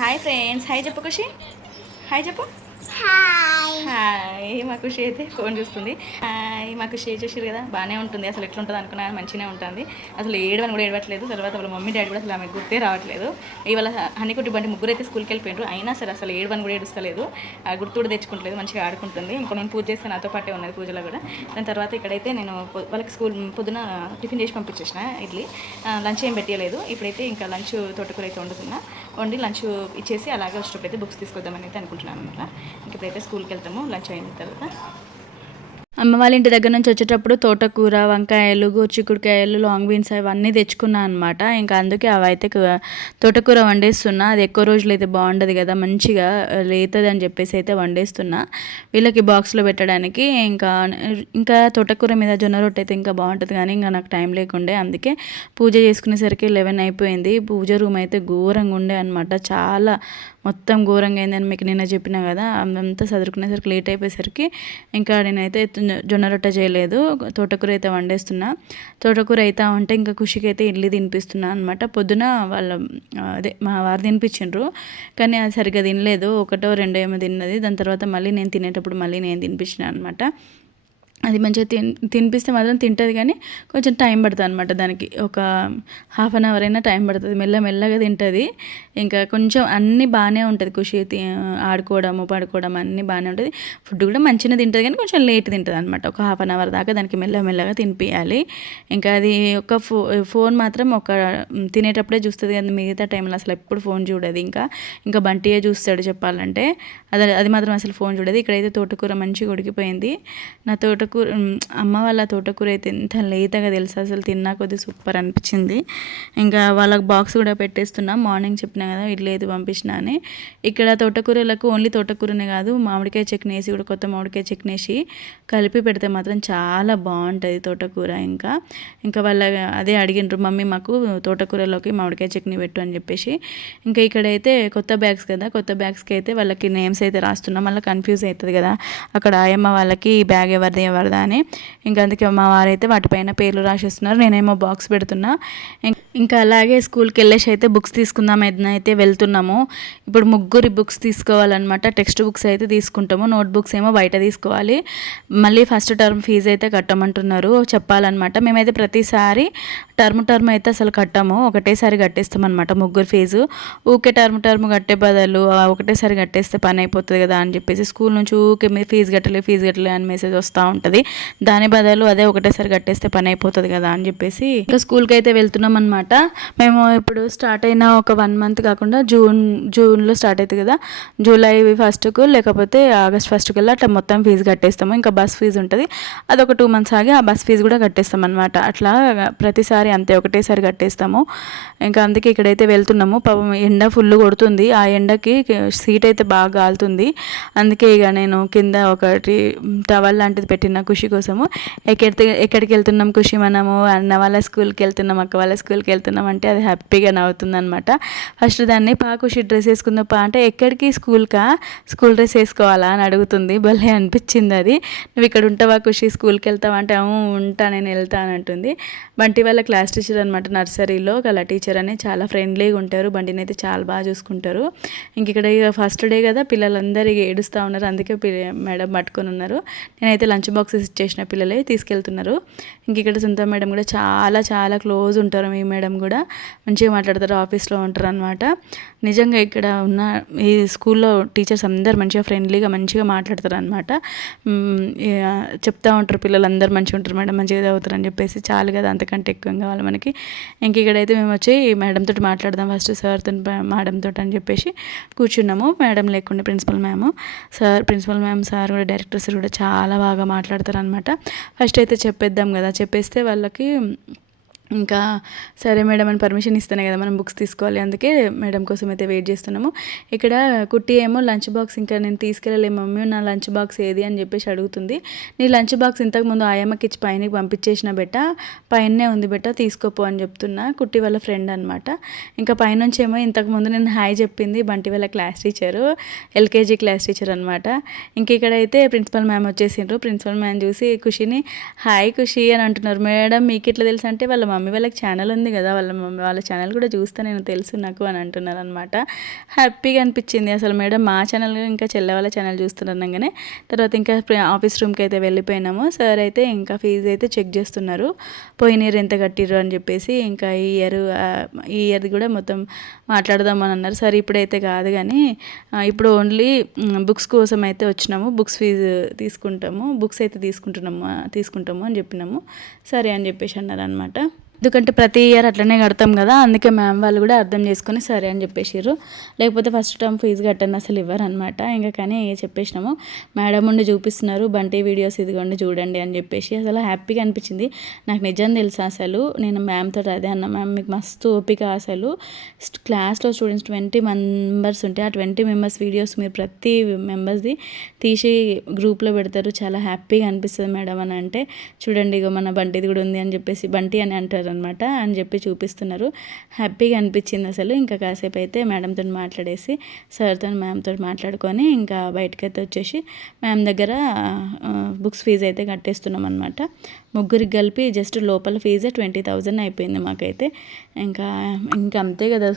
Hi friends, hi చెప్పు ఖుషి. Hi చెప్పు. Hi. Hi. మా ఖుషి అయితే ఫోన్ చూస్తుంది. హాయ్. మా ఖుషి చూసారు కదా, బాగానే ఉంటుంది. అసలు ఎట్లుంటుంది అనుకున్నాను, మంచిగానే ఉంటుంది. అసలు ఏడవని కూడా ఏడవట్లేదు. తర్వాత వాళ్ళ మమ్మీ డాడీ కూడా అసలు ఆమె గుర్తే రావట్లేదు. ఇవాళ హనీకుట్టి బండి ముగ్గురు అయితే స్కూల్కి వెళ్ళిపోయారు. అయినా సరే అసలు ఏడవని కూడా ఏడుస్తలేదు. గుర్తు కూడా తెచ్చుకుంటలేదు, మంచిగా ఆడుకుంటుంది. ఇంకా నేను పూజ చేస్తే నాతో పాటే ఉన్నది పూజలో కూడా. దాని తర్వాత ఇక్కడైతే నేను వాళ్ళకి స్కూల్ పొద్దున టిఫిన్ చేసి పంపించేసిన ఇడ్లీ. లంచ్ ఏం పెట్టలేదు. ఇప్పుడైతే ఇంకా లంచ్ తోటకూర అయితే వండి లంచ్ ఇచ్చేసి అలాగే వచ్చేటప్పుడు అయితే బుక్స్ తీసుకొద్దామని అయితే అనుకుంటున్నాను అనమాట. ఇప్పుడైతే స్కూల్కి వెళ్తాము లంచ్ అయిన తర్వాత. అమ్మ వాళ్ళ ఇంటి దగ్గర నుంచి వచ్చేటప్పుడు తోటకూర, వంకాయలు, గోరుచిక్కుడుకాయలు, లాంగ్ బీన్స్ అవన్నీ తెచ్చుకున్నాను అనమాట. ఇంకా అందుకే అవి అయితే తోటకూర వండేస్తున్నా. అది ఎక్కువ రోజులు అయితే బాగుండదు కదా, మంచిగా లేతుంది అని చెప్పేసి అయితే వండేస్తున్నా వీళ్ళకి బాక్స్లో పెట్టడానికి. ఇంకా తోటకూర మీద జొన్న రొట్టె అయితే ఇంకా బాగుంటుంది, కానీ ఇంకా నాకు టైం లేకుండే. అందుకే పూజ చేసుకునేసరికి 11 అయిపోయింది. పూజ రూమ్ అయితే ఘోరంగా ఉండే అనమాట, చాలా మొత్తం ఘోరంగా అయిందని మీకు నిన్న చెప్పినా కదా. అంతా చదువుకునేసరికి లేట్ అయిపోయేసరికి ఇంకా నేనైతే జొన్న రొట్టె చేయలేదు, తోటకూర అయితే వండేస్తున్నా. తోటకూర అయితే ఉంటే ఇంకా ఖుషికి అయితే ఇడ్లీ తినిపిస్తున్నా అనమాట. పొద్దున మా వారు తినిపించిండ్రు, కానీ అది సరిగ్గా తినలేదు. ఒకటో రెండో ఏమో తిన్నది. దాని తర్వాత మళ్ళీ నేను తినేటప్పుడు మళ్ళీ నేను తినిపించిన అనమాట. అది మంచిగా తినిపిస్తే మాత్రం తింటుంది, కానీ కొంచెం టైం పడుతుంది అనమాట. దానికి ఒక హాఫ్ అన్ అవర్ అయినా టైం పడుతుంది. మెల్లగా తింటుంది. ఇంకా కొంచెం అన్నీ బాగానే ఉంటుంది. ఖుషి ఆడుకోవడము, పడుకోవడం అన్నీ బాగానే ఉంటుంది. ఫుడ్ కూడా మంచిగా తింటుంది, కానీ కొంచెం లేట్ తింటుంది అనమాట. ఒక హాఫ్ అన్ అవర్ దాకా దానికి మెల్లగా తినిపించాలి. ఇంకా అది ఒక ఫోన్ మాత్రం తినేటప్పుడే చూస్తుంది, కానీ మిగతా టైంలో అసలు ఎప్పుడు ఫోన్ చూడదు. ఇంకా బంటియే చూస్తాడు చెప్పాలంటే. అది మాత్రం అసలు ఫోన్ చూడదు. ఇక్కడైతే తోటకూర మంచిగా ఉడికిపోయింది. నా అమ్మ వాళ్ళ తోటకూర అయితే ఎంత లేతగా తెలుసు, అసలు తిన్నా కొద్ది సూపర్ అనిపించింది. ఇంకా వాళ్ళకి బాక్స్ కూడా పెట్టేస్తున్నా. మార్నింగ్ చెప్పినా కదా ఇడ్లీ అయితే పంపించిన అని. ఇక్కడ తోటకూరలకు ఓన్లీ తోటకూరనే కాదు, మామిడికాయ చట్నీ వేసి కూడా, కొత్త మామిడికాయ చట్నీ వేసి కలిపి పెడితే మాత్రం చాలా బాగుంటుంది తోటకూర. ఇంకా వాళ్ళ అదే అడిగిండ్రు, మమ్మీ మాకు తోటకూరలోకి మామిడికాయ చట్నీ పెట్టు అని చెప్పేసి. ఇంకా ఇక్కడైతే కొత్త బ్యాగ్స్ కదా, కొత్త బ్యాగ్స్కి అయితే వాళ్ళకి నేమ్స్ అయితే రాస్తున్నాం. మళ్ళీ కన్ఫ్యూజ్ అవుతుంది కదా అక్కడ ఆయమ్మ వాళ్ళకి ఈ బ్యాగ్ ఎవరిదా అని. ఇంకా అందుకే మా వారైతే వాటిపైన పేర్లు రాసేస్తున్నారు, నేనేమో బాక్స్ పెడుతున్నా. ఇంకా అలాగే స్కూల్కి వెళ్ళేసి అయితే బుక్స్ తీసుకుందాం అయితే వెళ్తున్నాము. ఇప్పుడు ముగ్గురి బుక్స్ తీసుకోవాలన్నమాట. టెక్స్ట్ బుక్స్ అయితే తీసుకుంటాము, నోట్ బుక్స్ ఏమో బయట తీసుకోవాలి. మళ్ళీ ఫస్ట్ టర్మ్ ఫీజు అయితే కట్టమంటున్నారు, చెప్పాలన్నమాట. మేమైతే ప్రతిసారి టర్మ్ అయితే అసలు కట్టము, ఒకటేసారి కట్టేస్తాం అనమాట ముగ్గురు ఫీజు. ఊకే టర్మ్ కట్టే బదులు ఒకటేసారి కట్టేస్తే పని అయిపోతుంది కదా అని చెప్పేసి స్కూల్ నుంచి ఊకే ఫీజు కట్టలే అని మెసేజ్ వస్తూ ఉంటుంది. దాని బదులు అదే ఒకటేసారి కట్టేస్తే పని అయిపోతుంది కదా అని చెప్పేసి ఇంకా స్కూల్కి అయితే వెళ్తున్నాం అనమాట. మేము ఇప్పుడు స్టార్ట్ అయిన ఒక 1 మంత్ కాకుండా జూన్లో స్టార్ట్ అవుతుంది కదా, జూలై 1కు లేకపోతే ఆగస్ట్ 1 కల్లా అట్లా మొత్తం ఫీజు కట్టేస్తాము. ఇంకా బస్ ఫీజు ఉంటుంది, అదొక 2 మంత్స్ ఆగి ఆ బస్ ఫీజు కూడా కట్టేస్తాం అనమాట. అట్లా ప్రతిసారి అంతే ఒకటేసారి కట్టేస్తాము. ఇంకా అందుకే ఇక్కడైతే వెళ్తున్నాము. పాపం ఎండ ఫుల్ కొడుతుంది, ఆ ఎండకి సీట్ అయితే బాగా కాలుతుంది. అందుకే ఇక నేను కింద ఒకటి టవల్ లాంటిది పెట్టిన ఖుషి కోసము. ఎక్కడికి వెళ్తున్నాం ఖుషి, మనము అన్న వాళ్ళ స్కూల్కి వెళ్తున్నాం, అక్క వాళ్ళ స్కూల్కి వెళ్తున్నాం అంటే అది హ్యాపీగా నవ్వుతుంది అనమాట. ఫస్ట్ దాన్ని ఖుషి డ్రెస్ వేసుకుందాం అంటే ఎక్కడికి, స్కూల్ డ్రెస్ వేసుకోవాలా అని అడుగుతుంది. భలే అనిపించింది అది. నువ్వు ఇక్కడ ఉంటావా ఖుషి, స్కూల్కి వెళ్తావా అంటే ఉంటా, నేను వెళ్తాను అంటుంది. బంటి వాళ్ళ క్లాస్ టీచర్ అనమాట, నర్సరీలో కళా టీచర్ అని, చాలా ఫ్రెండ్లీగా ఉంటారు. బంటిని అయితే చాలా బాగా చూసుకుంటారు. ఇక్కడ ఫస్ట్ డే కదా, పిల్లలందరూ ఏడుస్తూ ఉన్నారు, అందుకే మేడం పట్టుకొని ఉన్నారు. నేనైతే లంచ్ బాక్సెస్ ఇచ్చేసిన, పిల్లలే తీసుకెళ్తున్నారు. ఇక్కడ సునీత మేడం కూడా చాలా క్లోజ్ ఉంటారు. మీ మేడం కూడా మంచిగా మాట్లాడతారు, ఆఫీస్లో ఉంటారు అనమాట. నిజంగా ఇక్కడ ఉన్న ఈ స్కూల్లో టీచర్స్ అందరు మంచిగా ఫ్రెండ్లీగా మంచిగా మాట్లాడతారు అనమాట. చెప్తూ ఉంటారు పిల్లలందరూ మంచిగా ఉంటారు మేడం, మంచిగా చదువుతారు అని చెప్పేసి. చాలు కదా, అంతకంటే ఎక్కువ కావాలి మనకి. ఇక్కడైతే మేము వచ్చి మేడంతో మాట్లాడదాం ఫస్ట్, సార్తో మేడంతో అని చెప్పేసి కూర్చున్నాము. మేడం లేకుండా ప్రిన్సిపల్ మ్యామ్ సార్ కూడా, డైరెక్టర్ సార్ కూడా చాలా బాగా మాట్లాడతారు అనమాట. ఫస్ట్ అయితే చెప్పేద్దాం కదా, చెప్పేస్తే వాళ్ళకి ఇంకా సరే మేడం అని పర్మిషన్ ఇస్తేనే కదా మనం బుక్స్ తీసుకోవాలి. అందుకే మేడం కోసం అయితే వెయిట్ చేస్తున్నాము. ఇక్కడ కుట్టి ఏమో లంచ్ బాక్స్ ఇంకా నేను తీసుకెళ్ళలే మమ్మీ, నా లంచ్ బాక్స్ ఏది అని చెప్పేసి అడుగుతుంది. నీ లంచ్ బాక్స్ ఇంతకుముందు ఆయమ్మకి ఇచ్చి పైనకి పంపించేసిన పైనే ఉంది తీసుకోపో అని చెప్తున్నా. కుట్టి వాళ్ళ ఫ్రెండ్ అనమాట. ఇంకా పైనుంచి ఏమో ఇంతకుముందు నేను హాయ్ చెప్పింది బంటి వాళ్ళ class teacher, LKG class teacher అనమాట. ఇక్కడైతే ప్రిన్సిపల్ మ్యామ్ వచ్చేసిండ్రు. ప్రిన్సిపల్ మ్యామ్ చూసి ఖుషిని హాయ్ ఖుషి అని అంటున్నారు. మేడం మీకు ఇట్లా తెలుసు అంటే వాళ్ళ మమ్మీ వాళ్ళకి ఛానల్ ఉంది కదా, వాళ్ళ ఛానల్ కూడా చూస్తే నేను తెలుసు నాకు అని అంటున్నారు అనమాట. హ్యాపీగా అనిపించింది అసలు. మేడం మా ఛానల్ ఇంకా చెల్లె వాళ్ళ ఛానల్ చూస్తున్నాగానే తర్వాత ఇంకా ఆఫీస్ రూమ్కి అయితే వెళ్ళిపోయినాము. సార్ అయితే ఇంకా ఫీజు అయితే చెక్ చేస్తున్నారు, పోయిన ఇయర్ ఎంత కట్టిర్రు అని చెప్పేసి. ఇంకా ఈ ఇయర్ది కూడా మొత్తం మాట్లాడదామని అన్నారు. సరే ఇప్పుడైతే కాదు కానీ ఇప్పుడు ఓన్లీ బుక్స్ కోసం అయితే వచ్చినాము, బుక్స్ ఫీజు బుక్స్ అయితే తీసుకుంటాము అని చెప్పినాము. సరే అని చెప్పేసి అన్నారు అనమాట. ఎందుకంటే ప్రతి ఇయర్ అట్లనే కడతాం కదా, అందుకే మ్యామ్ వాళ్ళు కూడా అర్థం చేసుకొని సరే అని చెప్పేసారు. లేకపోతే ఫస్ట్ టర్మ్ ఫీజు కట్టండి అసలు ఇవ్వరు అనమాట. ఇంకా కానీ చెప్పేసినాము. మేడం ఉండి చూపిస్తున్నారు, బంటి వీడియోస్ ఇదిగోండి చూడండి అని చెప్పేసి. అసలు హ్యాపీగా అనిపించింది నాకు. నిజం తెలుసా అసలు నేను మ్యామ్తో అదే అన్న, మ్యామ్ మీకు మస్తు ఓపిక అసలు. క్లాస్లో స్టూడెంట్స్ 20 మెంబర్స్ ఉంటే ఆ 20 మెంబర్స్ వీడియోస్ మీరు ప్రతి మెంబర్స్ది తీసి గ్రూప్లో పెడతారు, చాలా హ్యాపీగా అనిపిస్తుంది మేడం అని అంటే, చూడండి ఇగో మన బంటిది కూడా ఉంది అని చెప్పేసి, బంటి అని అంటారు అనమాట అని చెప్పి చూపిస్తున్నారు. హ్యాపీగా అనిపించింది అసలు. ఇంకా కాసేపు అయితే మేడంతో మాట్లాడేసి సార్తో మ్యామ్తో మాట్లాడుకొని ఇంకా బయటకు అయితే వచ్చేసి మ్యామ్ దగ్గర బుక్స్ ఫీజు అయితే కట్టేస్తున్నాం అనమాట. ముగ్గురికి కలిపి జస్ట్ లోపల ఫీజే 20,000 అయిపోయింది మాకైతే. ఇంకా అంతే కదా,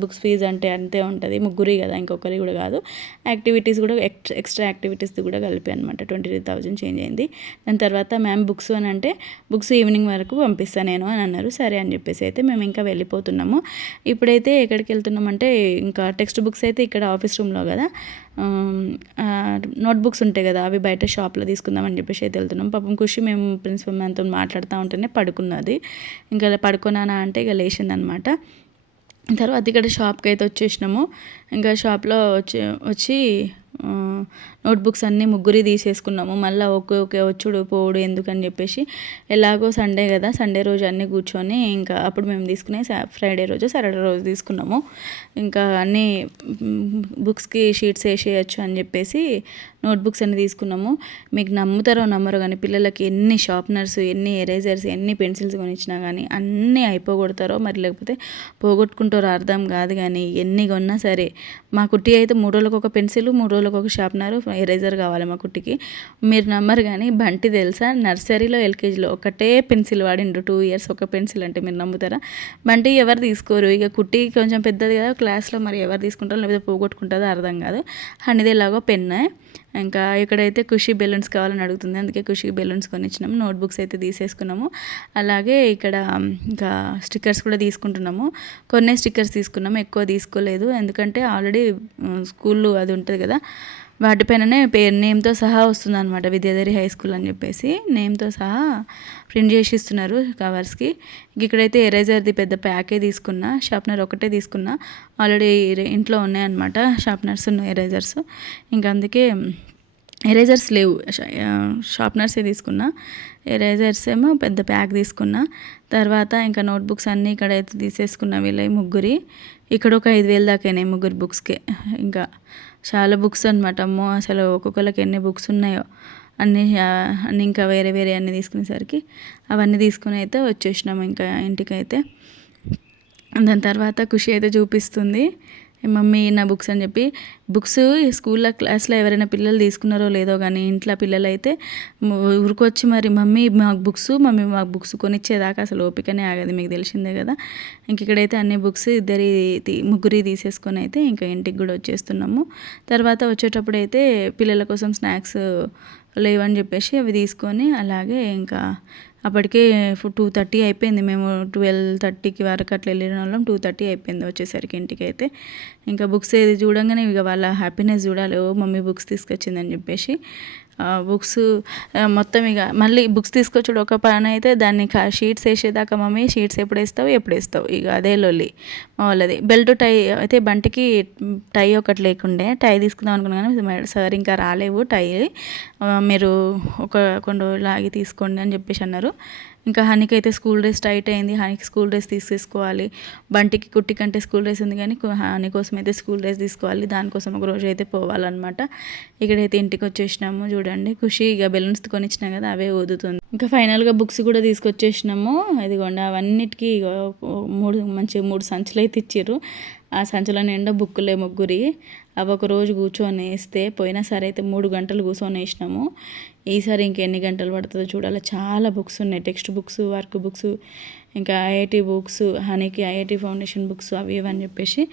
బుక్స్ ఫీజు అంటే అంతే ఉంటుంది, ముగ్గురి కదా, ఇంకొకరి కూడా కాదు. యాక్టివిటీస్ కూడా ఎక్స్ట్రా యాక్టివిటీస్ కూడా కలిపి అనమాట 22,000 చేంజ్ అయింది. దాని తర్వాత మ్యామ్ బుక్స్ అని అంటే బుక్స్ ఈవినింగ్ వరకు పంపిస్తాను నేను అని అన్నారు. సరే అని చెప్పేసి అయితే మేము ఇంకా వెళ్ళిపోతున్నాము. ఇప్పుడైతే ఎక్కడికి వెళ్తున్నామంటే ఇంకా టెక్స్ట్ బుక్స్ అయితే ఇక్కడ ఆఫీస్ రూమ్లో కదా, నోట్బుక్స్ ఉంటాయి కదా, అవి బయట షాప్లో తీసుకుందామని చెప్పేసి అయితే వెళ్తున్నాం. పాపం ఖుషి మేము ప్రిన్సిపల్ మ్యామ్తో మాట్లాడుతూ ఉంటేనే పడుకున్నది. ఇంకా పడుకున్నానా అంటే ఇక లేచిందనమాట. తర్వాత ఇక్కడ షాప్కి అయితే వచ్చేసినాము. ఇంకా షాప్లో వచ్చి నోట్బుక్స్ అన్నీ ముగ్గురి తీసేసుకున్నాము. మళ్ళీ ఒకే వచ్చుడు పోవుడు ఎందుకని చెప్పేసి, ఎలాగో సండే కదా, సండే రోజు అన్నీ కూర్చొని ఇంకా అప్పుడు మేము తీసుకునే ఫ్రైడే రోజు సాటర్డే రోజు తీసుకున్నాము. ఇంకా అన్నీ బుక్స్కి షీట్స్ వేసేయచ్చు అని చెప్పేసి నోట్బుక్స్ అన్నీ తీసుకున్నాము. మీకు నమ్ముతారో నమ్మరో కానీ పిల్లలకి ఎన్ని షార్ప్నర్స్, ఎన్ని ఎరేజర్స్, ఎన్ని పెన్సిల్స్ కొనిచ్చినా కానీ అన్నీ అయిపోగొడతారో మరి లేకపోతే పోగొట్టుకుంటారో అర్థం కాదు. కానీ ఎన్ని కొన్నా సరే, మా కుట్టి అయితే 3 రోజులకు ఒక పెన్సిల్, 3 రోజులకు ఒక షార్ప్నర్, ఎరేజర్ కావాలి మా కుట్టికి. మీరు నమ్మరు కానీ బంటి తెలుసా, నర్సరీలో ఎల్కేజీలో ఒకటే పెన్సిల్ వాడిండు 2 years ఒక పెన్సిల్. అంటే మీరు నమ్ముతారా? బంటి ఎవరు తీసుకోరు. ఇక కుట్టి కొంచెం పెద్దది కదా క్లాస్లో, మరి ఎవరు తీసుకుంటారో లేకపోతే పోగొట్టుకుంటుందో అర్థం కాదు. అనేది ఎలాగో పెన్నే. ఇంకా ఇక్కడైతే ఖుషి బెలూన్స్ కావాలని అడుగుతుంది, అందుకే ఖుషి బెలూన్స్ కొనిచ్చినాము. నోట్బుక్స్ అయితే తీసేసుకున్నాము. అలాగే ఇక్కడ ఇంకా స్టిక్కర్స్ కూడా తీసుకుంటున్నాము. కొన్ని స్టిక్కర్స్ తీసుకున్నాము, ఎక్కువ తీసుకోలేదు. ఎందుకంటే ఆల్రెడీ స్కూల్లో అది ఉంటుంది కదా, వాటిపైననే నేమ్తో సహా వస్తుంది అనమాట, విద్యాధరి హై స్కూల్ అని చెప్పేసి నేమ్తో సహా ప్రింట్ చేసి ఇస్తున్నారు కవర్స్కి. ఇక్కడైతే ఎరేజర్ది పెద్ద ప్యాకే తీసుకున్నా, షార్ప్నర్ ఒకటే తీసుకున్నా. ఆల్రెడీ ఇంట్లో ఉన్నాయన్నమాట షార్ప్నర్స్, ఎరేజర్స్. ఇంకా అందుకే ఎరేజర్స్ లేవు, షార్ప్నర్సే తీసుకున్నా. ఎరేజర్స్ ఏమో పెద్ద ప్యాక్ తీసుకున్నా. తర్వాత ఇంకా నోట్బుక్స్ అన్నీ ఇక్కడైతే తీసేసుకున్నా. వీళ్ళవి ముగ్గురి ఇక్కడ ఒక 5,000 దాకా అయినాయి ముగ్గురు బుక్స్కే. ఇంకా చాలా బుక్స్ అనమాట. అమ్మో అసలు ఒక్కొక్కరికి ఎన్ని బుక్స్ ఉన్నాయో అన్నీ ఇంకా వేరే అన్నీ తీసుకునేసరికి అవన్నీ తీసుకుని అయితే వచ్చేసినాము ఇంకా ఇంటికైతే. దాని తర్వాత ఖుషి అయితే చూపిస్తుంది, మమ్మీ నా బుక్స్ అని చెప్పి. బుక్స్ స్కూల్లో క్లాస్లో ఎవరైనా పిల్లలు తీసుకున్నారో లేదో కానీ ఇంట్లో పిల్లలు అయితే ఊరికొచ్చి మరి మమ్మీ మాకు బుక్స్ కొనిచ్చేదాకా అసలు ఓపికనే ఆగదు, మీకు తెలిసిందే కదా. ఇంక ఇక్కడైతే అన్ని బుక్స్ ముగ్గురి తీసేసుకొని అయితే ఇంకా ఇంటికి కూడా వచ్చేస్తున్నాము. తర్వాత వచ్చేటప్పుడు అయితే పిల్లల కోసం స్నాక్స్ లేవని చెప్పేసి అవి తీసుకొని అలాగే ఇంకా అప్పటికే 2:30 అయిపోయింది. మేము 12:30కి వరకు అట్లా వెళ్ళిన వాళ్ళం. 2:30 అయిపోయింది వచ్చేసరికి ఇంటికి అయితే. ఇంకా బుక్స్ ఏది చూడంగానే ఇక వాళ్ళ హ్యాపీనెస్ చూడాలి, ఓ మమ్మీ బుక్స్ తీసుకొచ్చిందని చెప్పేసి. బుక్స్ మొత్తం ఇక మళ్ళీ బుక్స్ తీసుకొచ్చాడు ఒక పని అయితే, దాన్ని షీట్స్ వేసేదాకా మమ్మీ షీట్స్ ఎప్పుడు వేస్తావు ఇక అదే లొల్లి మా వాళ్ళది. బెల్ట్ టై అయితే బంటికి టై ఒకటి లేకుండే, టై తీసుకుందాం అనుకున్నాను కానీ సార్ ఇంకా రాలేవు టై, మీరు కొన్ని రోజులు ఆగి తీసుకోండి అని చెప్పేసి అన్నారు. ఇంకా హనీకి అయితే స్కూల్ డ్రెస్ టైట్ అయింది, హనీకి స్కూల్ డ్రెస్ తీసేసుకోవాలి. బంటికి కుట్టి కంటే స్కూల్ డ్రెస్ ఉంది కానీ హనీ కోసం అయితే స్కూల్ డ్రెస్ తీసుకోవాలి, దానికోసం ఒక రోజు అయితే పోవాలన్నమాట. ఇక్కడైతే ఇంటికి వచ్చేసినాము. చూడండి ఖుషి ఇక బెలూన్స్ కొనిచ్చినా కదా అవే ఊదుతుంది. ఇంకా ఫైనల్గా బుక్స్ కూడా తీసుకొచ్చేసినాము. ఇదిగోండి అవన్నిటికీ 3 సంచులు అయితే ఇచ్చారు. ఆ సంచుల నిండా బుక్కులే ముగ్గురి. అవి ఒక రోజు కూర్చొని వేస్తే పోయినా సరే అయితే 3 గంటలు కూర్చొని వేసినాము. ఈసారి ఇంకెన్ని గంటలు పడుతుందో చూడాలి. చాలా బుక్స్ ఉన్నాయి, టెక్స్ట్ బుక్స్, వర్క్ బుక్స్, ఇంకా ఐఐటి బుక్స్, హనీకి ఐఐటి ఫౌండేషన్ బుక్స్ అవి ఇవని చెప్పేసి.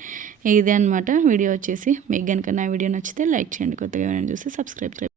ఇదే అనమాట వీడియో వచ్చేసి. మీకు కనుక నా వీడియో నచ్చితే లైక్ చేయండి, కొత్తగా ఏమైనా చూస్తే సబ్స్క్రైబ్ చేయండి.